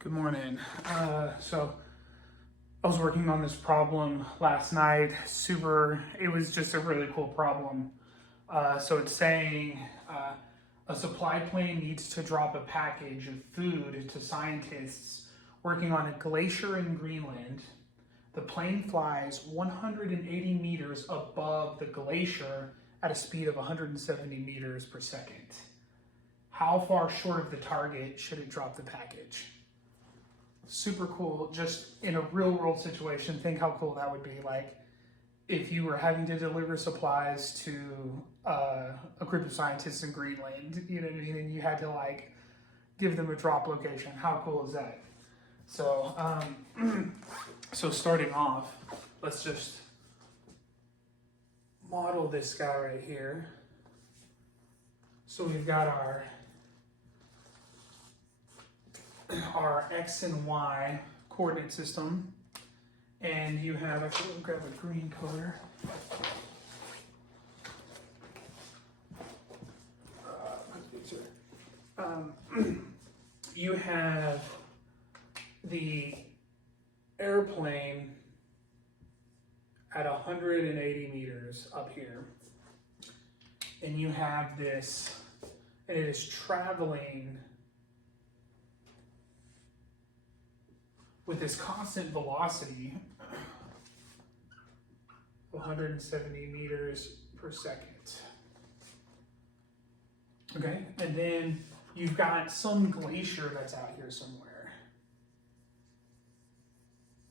Good morning. So I was working on this problem last night. It was just a really cool problem. So it's saying a supply plane needs to drop a package of food to scientists working on a glacier in Greenland. The plane flies 180 meters above the glacier at a speed of 170 meters per second. How far short of the target should it drop the package? Super cool. Just in a real world situation, think how cool that would be. Like if you were having to deliver supplies to a group of scientists in Greenland, you know what I mean, and you had to like give them a drop location. How cool is that? So, so starting off, let's just model this guy right here. So we've got our X and Y coordinate system, and you have, I can grab a green color. You have the airplane at 180 meters up here, and you have this, and it is traveling with this constant velocity, 170 meters per second. Okay, and then you've got some glacier that's out here somewhere.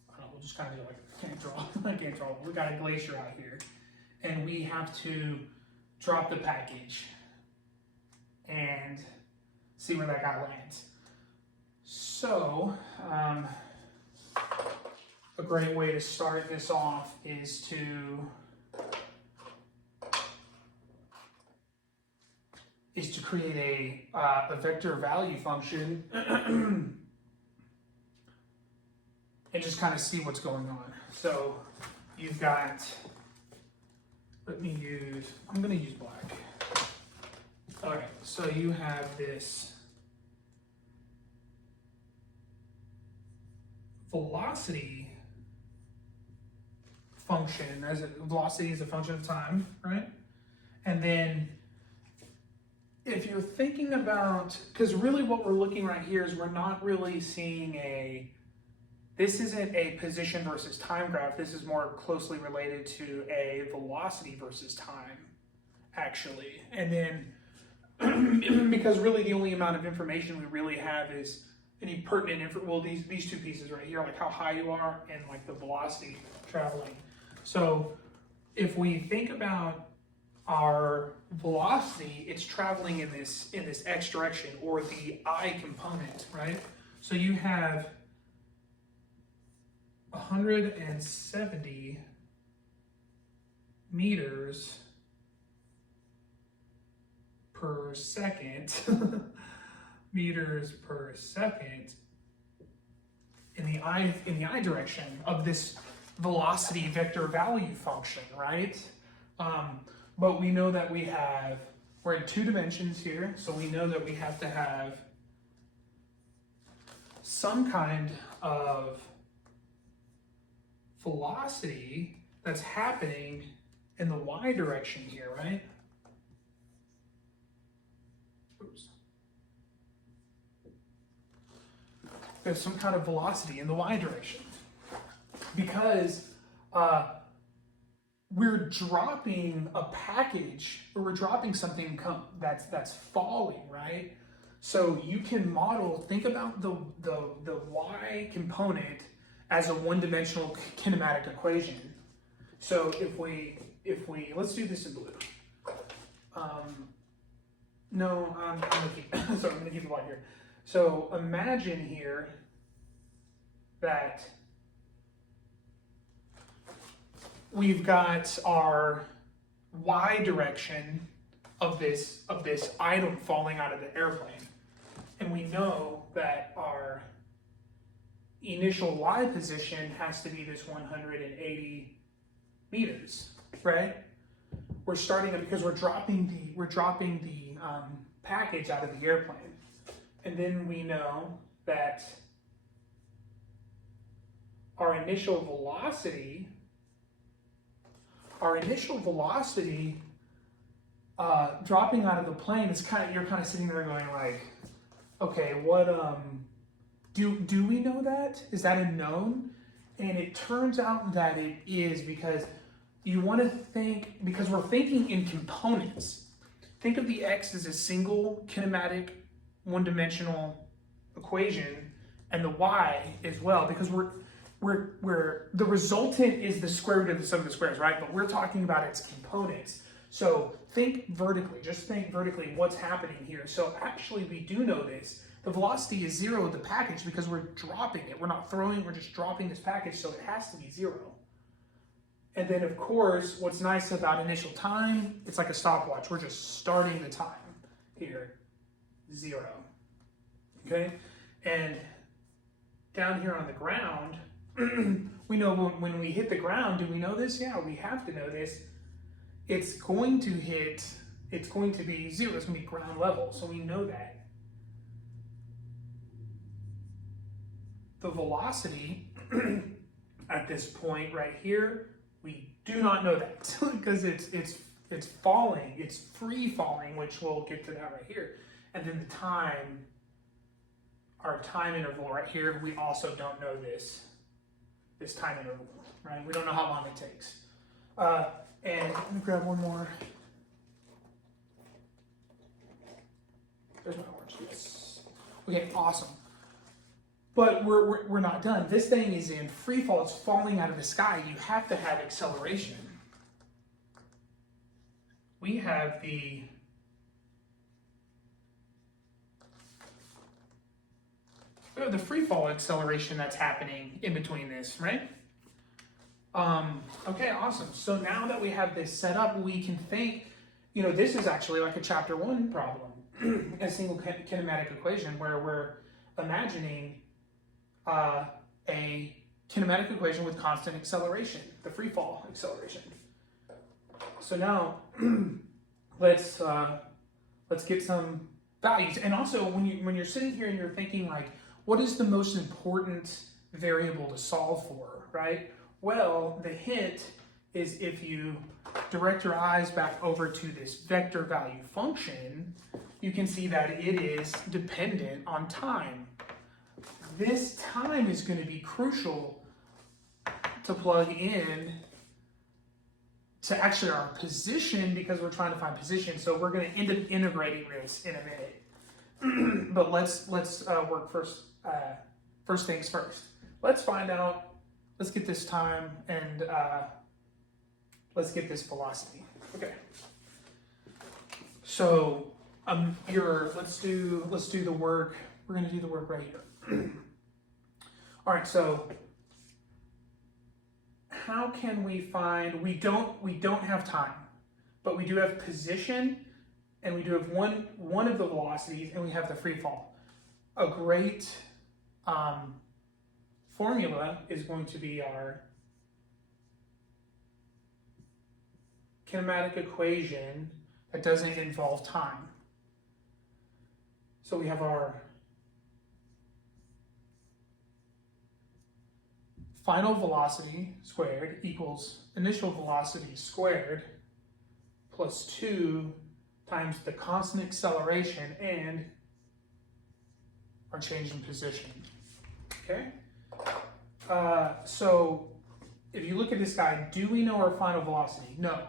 I don't know, we'll just kind of do like, I can't draw. We got a glacier out here, and we have to drop the package and see where that guy lands. So, a great way to start this off is to create a vector value function and just kind of see what's going on. So you've got, I'm going to use black. Okay, so you have this velocity function, velocity is a function of time, right? And then if you're thinking about, because really what we're looking right here is we're not really seeing this isn't a position versus time graph. This is more closely related to a velocity versus time, actually. And then, because really the only amount of information we really have is any pertinent these two pieces right here, like how high you are and like the velocity traveling. So if we think about our velocity, it's traveling in this x direction, or the I component, right? So you have 170 meters per second meters per second in the I direction of this velocity vector value function, right? But we know that we're in two dimensions here, so we know that we have to have some kind of velocity that's happening in the y direction here, right? Oops. There's some kind of velocity in the y direction because we're dropping a package, or we're dropping something that's falling, right? So you can model, think about the y component as a one-dimensional kinematic equation. So if we let's do this in blue. No, I'm gonna keep sorry, I'm gonna keep it white here. So imagine here that we've got our y direction of this item falling out of the airplane, and we know that our initial y position has to be this 180 meters, right? We're starting it because we're dropping the package out of the airplane, and then we know that our initial velocity, dropping out of the plane is you're kind of sitting there going like, okay, what do we know that? Is that a known? And it turns out that it is, because you want to think, because we're thinking in components. Think of the x as a single kinematic, one-dimensional equation, and the y as well, because we're the resultant is the square root of the sum of the squares, right? But we're talking about its components. So think vertically, just think vertically what's happening here. So actually we do know this. The velocity is 0 of the package because we're dropping it. We're not throwing, we're just dropping this package, so it has to be 0. And then of course, what's nice about initial time, it's like a stopwatch. We're just starting the time here, 0. Okay? And down here on the ground, we know when we hit the ground, do we know this? Yeah, we have to know this. It's going to be 0, it's going to be ground level, so we know that. The velocity at this point right here, we do not know that because it's falling, it's free falling, which we'll get to that right here. And then the time, our time interval right here, we also don't know this time interval, right? We don't know how long it takes. And let me grab one more. There's my orange juice. Okay, awesome. But we're not done. This thing is in free fall. It's falling out of the sky. You have to have acceleration. We have the free fall acceleration that's happening in between this, right? Okay, awesome. So now that we have this set up, we can think, this is actually like a chapter 1 problem, a single kinematic equation where we're imagining a kinematic equation with constant acceleration, the free fall acceleration. So now let's get some values. And also when you're sitting here and you're thinking like, what is the most important variable to solve for, right? Well, the hint is if you direct your eyes back over to this vector value function, you can see that it is dependent on time. This time is going to be crucial to plug in to actually our position, because we're trying to find position. So we're going to end up integrating this in a minute. But let's work first. First things first. Let's find out. Let's get this time and let's get this velocity. Okay. So let's do the work. We're going to do the work right here. All right. So how can we find? We don't have time, but we do have position, and we do have one of the velocities, and we have the free fall. A great formula is going to be our kinematic equation that doesn't involve time. So we have our final velocity squared equals initial velocity squared plus 2 times the constant acceleration and our change in position. Okay? So if you look at this guy, do we know our final velocity? No.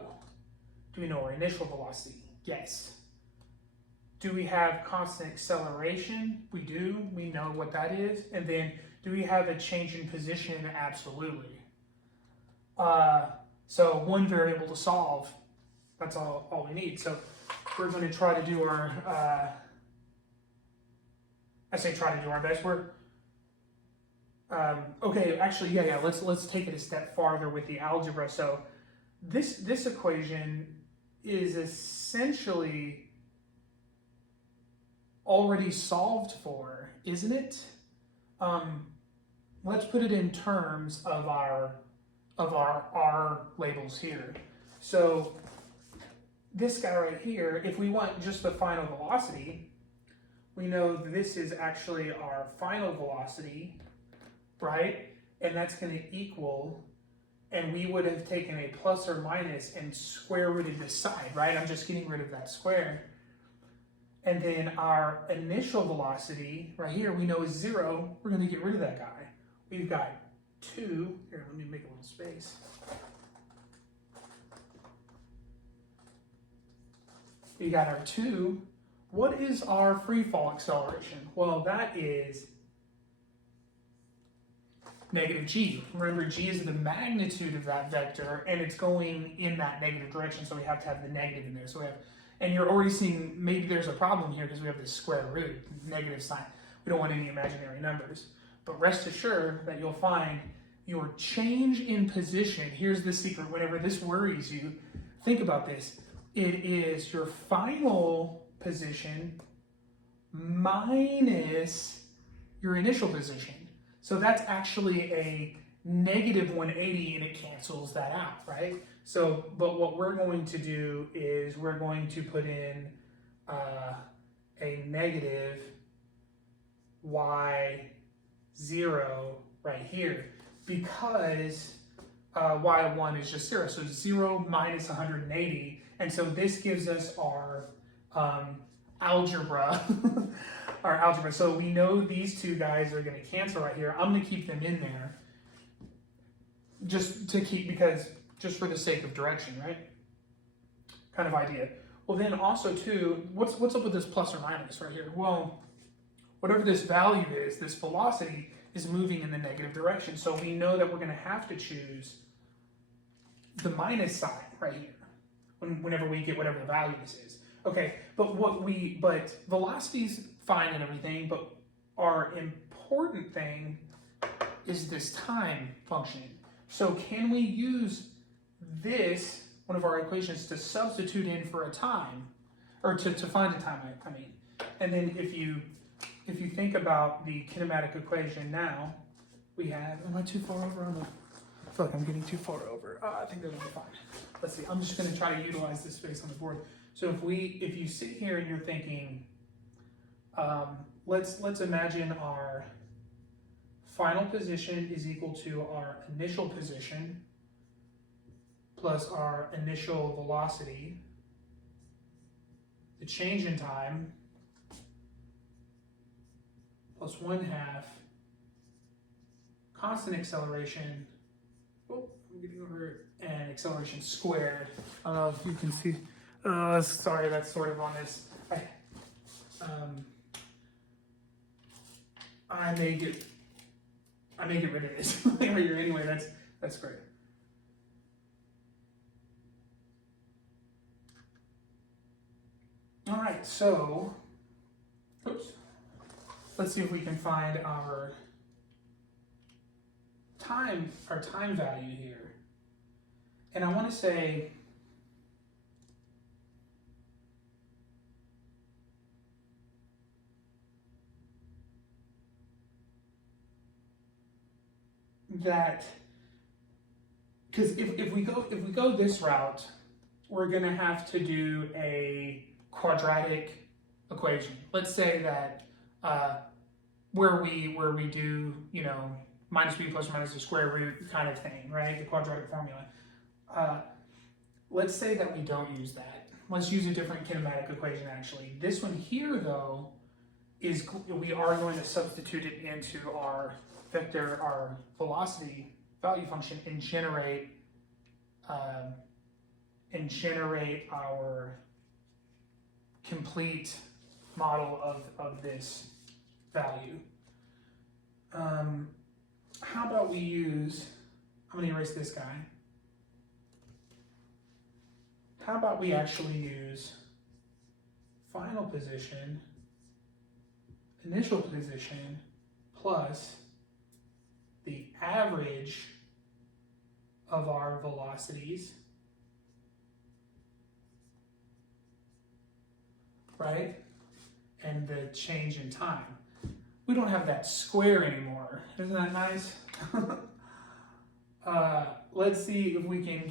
Do we know our initial velocity? Yes. Do we have constant acceleration? We do. We know what that is. And then do we have a change in position? Absolutely. So one variable to solve. That's all we need. So we're going to try to do our, I say try to do our best. Okay, actually, yeah. Let's take it a step farther with the algebra. So this equation is essentially already solved for, isn't it? Let's put it in terms of our R labels here. So this guy right here, if we want just the final velocity, we know this is actually our final velocity, right? and that's going to equal, and we would have taken a plus or minus and square rooted this side, right? I'm just getting rid of that square. And then our initial velocity right here, we know is 0. We're going to get rid of that guy. We've got 2. Here, let me make a little space. We got our 2. What is our free fall acceleration? Well, that is negative g. Remember, g is the magnitude of that vector, and it's going in that negative direction, so we have to have the negative in there. So we have, and you're already seeing maybe there's a problem here because we have this square root, negative sign. We don't want any imaginary numbers. But rest assured that you'll find your change in position. Here's the secret. Whenever this worries you, think about this. It is your final position minus your initial position. So that's actually a negative 180, and it cancels that out, right? So, but what we're going to do is we're going to put in a negative y0 right here, because y1 is just 0. So 0 minus 180. And so this gives us our algebra. Our algebra. So we know these two guys are going to cancel right here. I'm going to keep them in there just to keep, because just for the sake of direction, right? Kind of idea. Well, then also too, what's up with this plus or minus right here? Well, whatever this value is, this velocity is moving in the negative direction. So we know that we're going to have to choose the minus side right here whenever we get whatever the value this is. Okay, but velocity's fine and everything, but our important thing is this time function. So can we use this, one of our equations, to substitute in for a time, or to find a time, I mean. And then if you think about the kinematic equation now, we have, am I too far over on the, I feel like I'm getting too far over. I think that'll be fine. Let's see, I'm just gonna try to utilize this space on the board. So if you sit here and you're thinking, let's imagine our final position is equal to our initial position plus our initial velocity, the change in time, plus 1/2 constant acceleration, I'm getting over it, and acceleration squared. I don't know if you can see, sorry, that's sort of on this. I may get rid of this anyway. That's great. All right, so let's see if we can find our time value here. And I want to say that, because if we go this route, we're going to have to do a quadratic equation. Let's say that where we do, minus b plus or minus the square root kind of thing, right? The quadratic formula. Let's say that we don't use that. Let's use a different kinematic equation actually. This one here though, we are going to substitute it into our vector, our velocity value function, and generate our complete model of this value. How about we use, I'm going to erase this guy. How about we actually use final position, initial position, plus the average of our velocities, right? And the change in time. We don't have that square anymore. Isn't that nice? Let's see if we can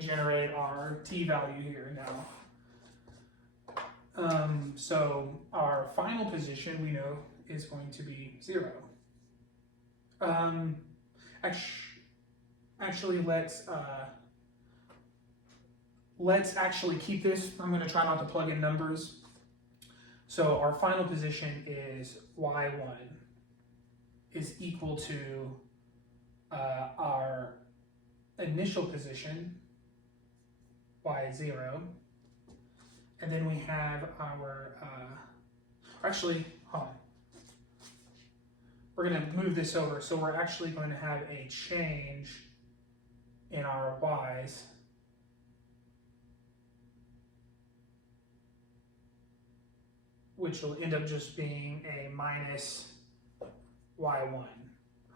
generate our t value here now. So our final position we know is going to be 0. Actually, let's actually keep this. I'm going to try not to plug in numbers. So our final position is y1 is equal to our initial position, y0, and then we have our, actually, hold on. We're going to move this over, so we're actually going to have a change in our y's, which will end up just being a minus y1.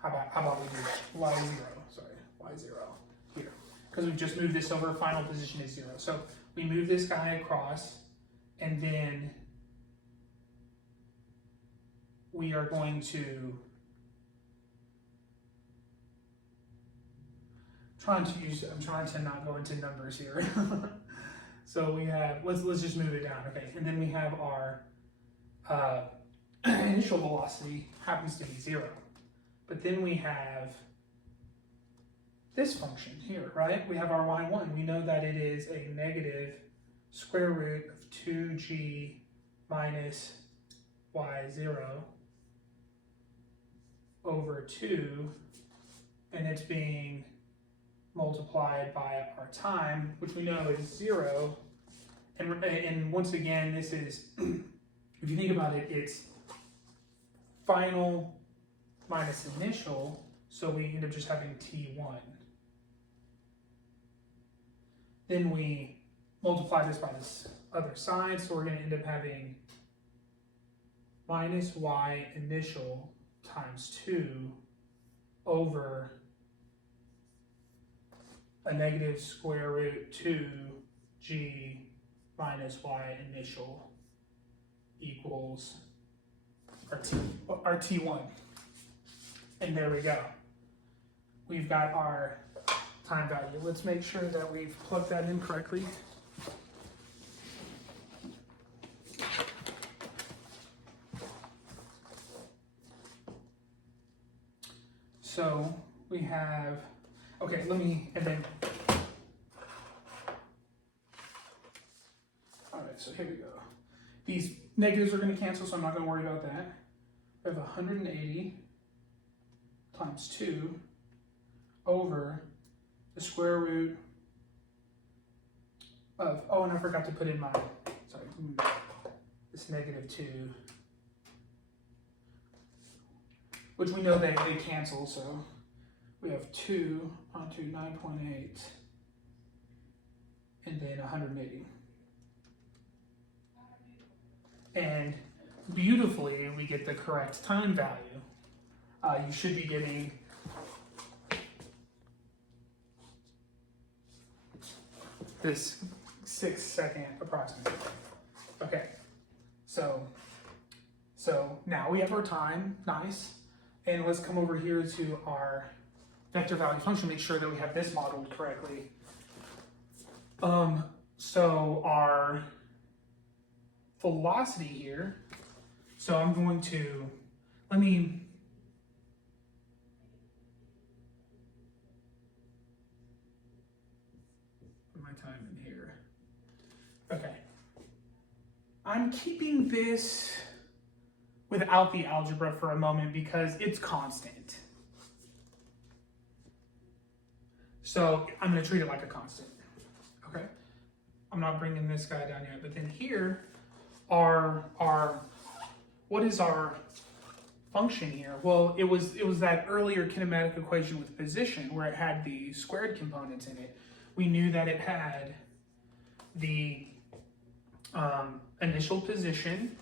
How about we do that? y0 here. Because we've just moved this over, final position is 0. So we move this guy across, and then we are going to I'm trying to not go into numbers here. So we have, let's just move it down, okay? And then we have our initial velocity happens to be 0. But then we have this function here, right? We have our y1. We know that it is a negative square root of 2g minus y0 over 2, and it's being multiplied by our time, which we know is 0. And once again, this is, if you think about it, it's final minus initial, so we end up just having t1. Then we multiply this by this other side, so we're going to end up having minus y initial times 2 over a negative square root 2g minus y initial equals our t1. And there we go. We've got our time value. Let's make sure that we've plugged that in correctly. So we have, okay, and then, all right, so here we go. These negatives are going to cancel, so I'm not going to worry about that. We have 180 times 2 over the square root of, oh, and I forgot to put in my, this negative 2, which we know that they cancel, so we have 2 onto 9.8, and then 180. And beautifully, we get the correct time value. You should be getting this 6-second approximate. Okay, so now we have our time, nice. And let's come over here to our vector value function, make sure that we have this modeled correctly. So our velocity here, so I'm going to, let me, put my time in here. Okay. I'm keeping this without the algebra for a moment because it's constant. So I'm going to treat it like a constant, okay? I'm not bringing this guy down yet, but then here what is our function here? Well, it was that earlier kinematic equation with position where it had the squared components in it. We knew that it had the initial position,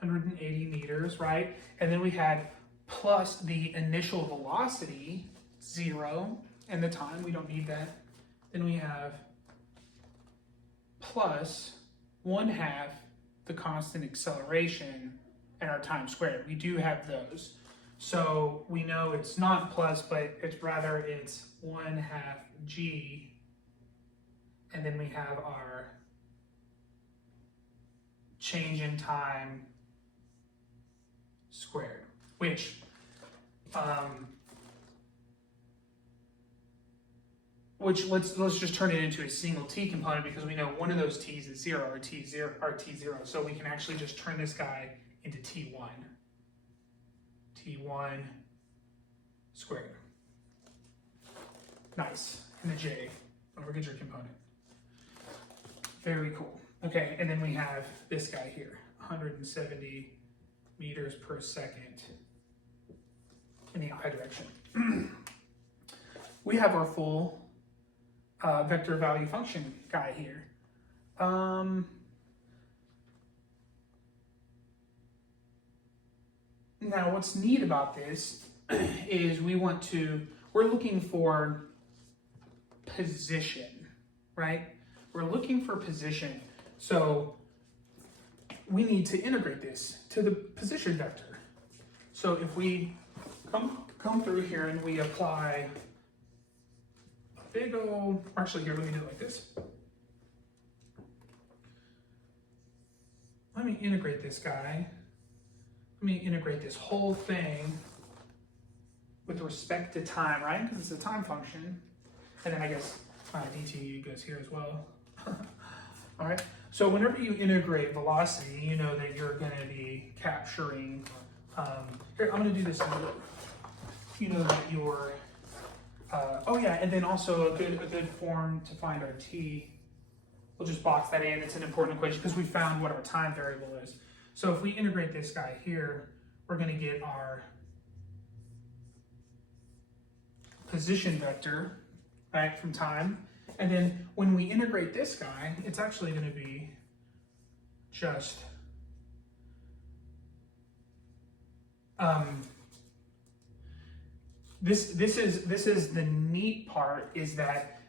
180 meters, right? And then we had plus the initial velocity, 0, and the time, we don't need that. Then we have plus 1/2 the constant acceleration and our time squared. We do have those. So we know it's not plus, but it's 1/2 g, and then we have our change in time squared. which let's just turn it into a single t component, because we know one of those t's is 0, or t0, so we can actually just turn this guy into t1 squared. Nice. And the j, don't forget your component. Very cool. Okay, and then we have this guy here, 170 meters per second in the I direction. We have our full vector value function guy here. Now what's neat about this is we're looking for position, right? We're looking for position. So we need to integrate this to the position vector. So if we come through here and we apply a big old, actually here, let me do it like this. Let me integrate this guy. Let me integrate this whole thing with respect to time, right? Because it's a time function. And then I guess dt goes here as well. All right, so whenever you integrate velocity, you know that you're going to be capturing, here, I'm going to do this, you know that you're, oh yeah, and then also a good form to find our t, we'll just box that in, it's an important equation because we found what our time variable is. So if we integrate this guy here, we're going to get our position vector, right, from time. And then when we integrate this guy, it's actually going to be just this is the neat part, is that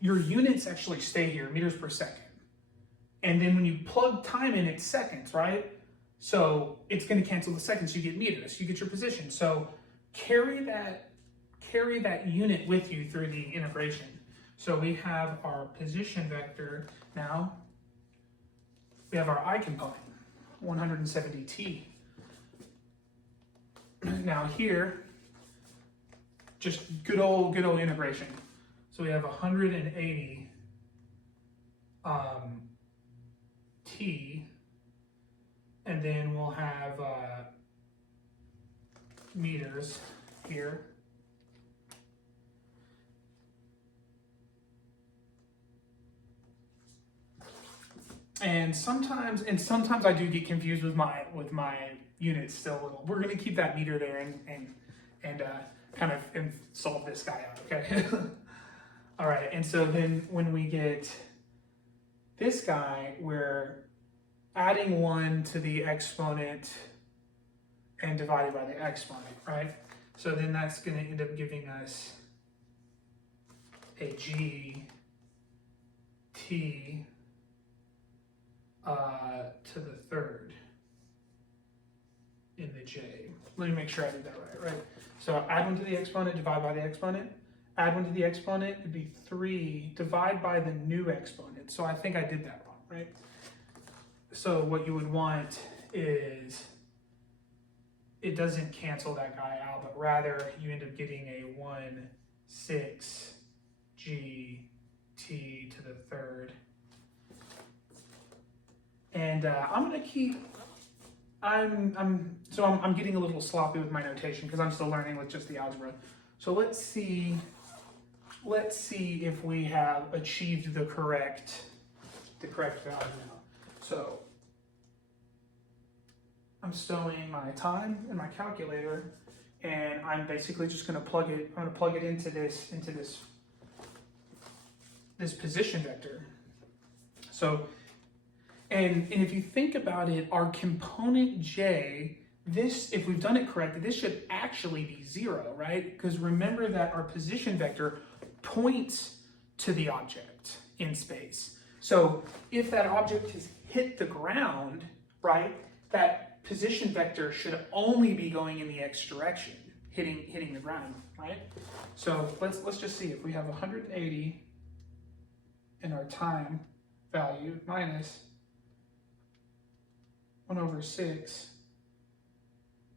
your units actually stay here, meters per second. And then when you plug time in, it's seconds, right? So it's going to cancel the seconds, you get meters, you get your position. So carry that unit with you through the integration. So we have our position vector now. We have our I component, 170t. Now here, just good old integration. So we have 180 t, and then we'll have meters here. And sometimes I do get confused with my units still a little. We're gonna keep that meter there and kind of solve this guy out, okay? All right, and so then when we get this guy, we're adding 1 to the exponent and divided by the exponent, right? So then that's gonna end up giving us a g t to the third in the j. Let me make sure I did that right? So add 1 to the exponent, divide by the exponent. Add 1 to the exponent, it'd be 3, divide by the new exponent. So I think I did that wrong, right? So what you would want is, it doesn't cancel that guy out, but rather you end up getting a 1, 6, g, t to the third. And I'm gonna keep, I'm getting a little sloppy with my notation because I'm still learning with just the algebra. So let's see if we have achieved the correct value now. So I'm stowing my time in my calculator, and I'm basically just gonna plug it into this position vector. So and if you think about it, our component j, this, if we've done it correctly, this should actually be 0, right? Because remember that our position vector points to the object in space. So if that object has hit the ground, right, that position vector should only be going in the x direction, hitting the ground, right? So let's just see if we have 180 in our time value minus 1/6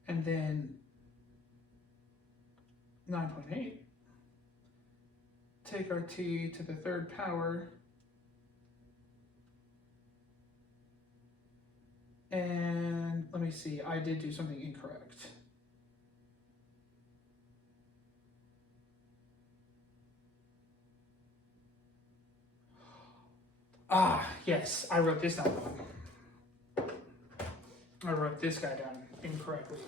and then 9.8. Take our t to the third power, and let me see, I did do something incorrect. Yes, I wrote this down wrong. I wrote this guy down incorrectly.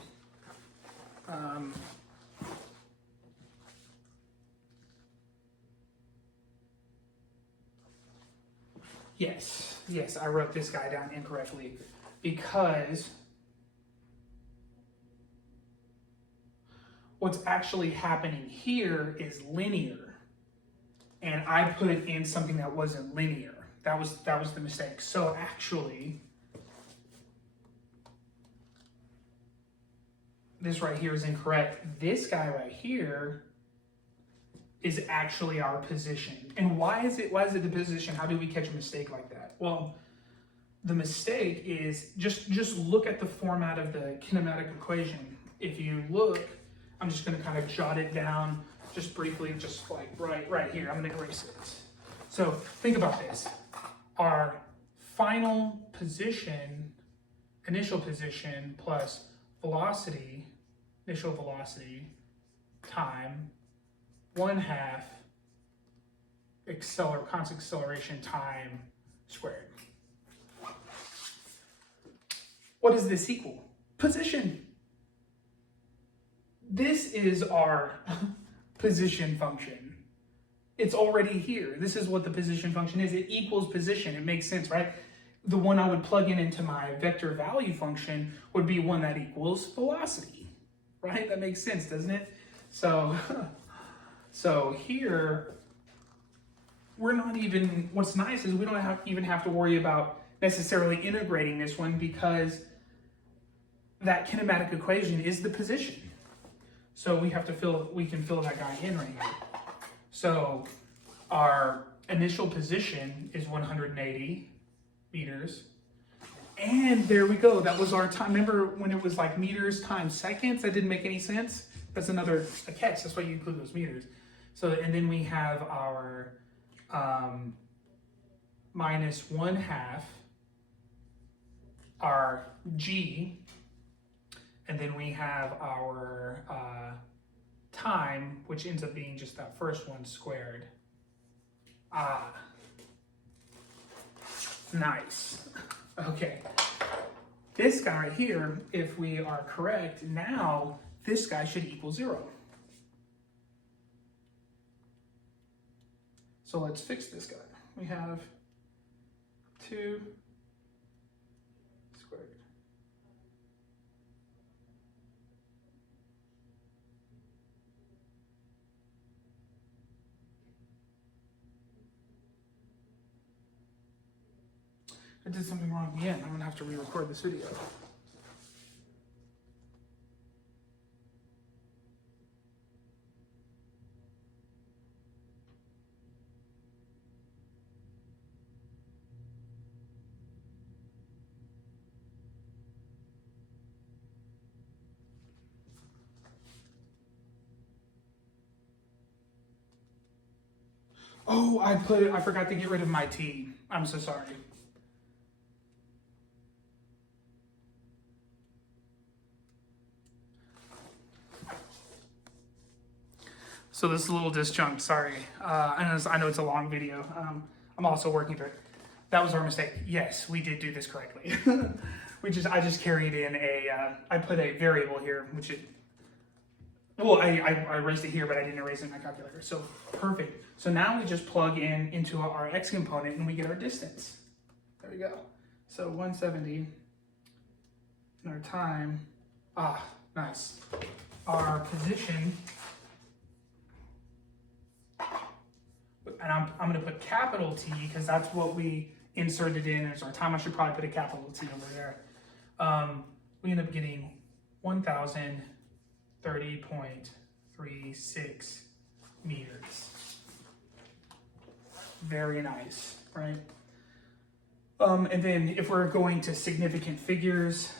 Yes, I wrote this guy down incorrectly because what's actually happening here is linear, and I put in something that wasn't linear. That was the mistake. So actually, this right here is incorrect. This guy right here is actually our position. And why is it the position? How do we catch a mistake like that? Well, the mistake is just look at the format of the kinematic equation. If you look, I'm just going to kind of jot it down just briefly, just like right here. I'm going to erase it. So think about this. Our final position, initial position plus velocity, initial velocity time 1/2 constant acceleration time squared. What does this equal? Position. This is our position function. It's already here. This is what the position function is. It equals position. It makes sense, right? The one I would plug in into my vector value function would be one that equals velocity, right? That makes sense, doesn't it? So here, we're not even, what's nice is we don't even have to worry about necessarily integrating this one because that kinematic equation is the position. So we can fill that guy in right here. So our initial position is 180 meters. And there we go. That was our time. Remember when it was like meters times seconds? That didn't make any sense. That's a catch. That's why you include those meters. So, and then we have our minus 1/2, our G, and then we have our time, which ends up being just that first one squared. Nice. Okay. This guy right here, if we are correct, now this guy should equal 0. So let's fix this guy. We have 2 squared. I did something wrong again. I'm gonna have to re-record this video. Oh, I forgot to get rid of my T. I'm so sorry. So this is a little disjunct, sorry. I know it's a long video. I'm also working through it. That was our mistake. Yes, we did do this correctly. I just carried in I put a variable here, which I erased it here, but I didn't erase it in my calculator. So perfect. So now we just plug into our x component and we get our distance. There we go. So 170 and our time, nice. Our position, and I'm going to put capital T because that's what we inserted in as our time. I should probably put a capital T over there. We end up getting 1,030.36 meters. Very nice, right? And then if we're going to significant figures,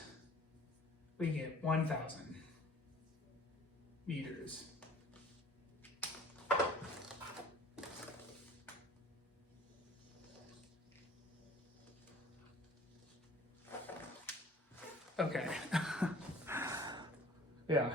we get 1,000 meters. Okay. Yeah.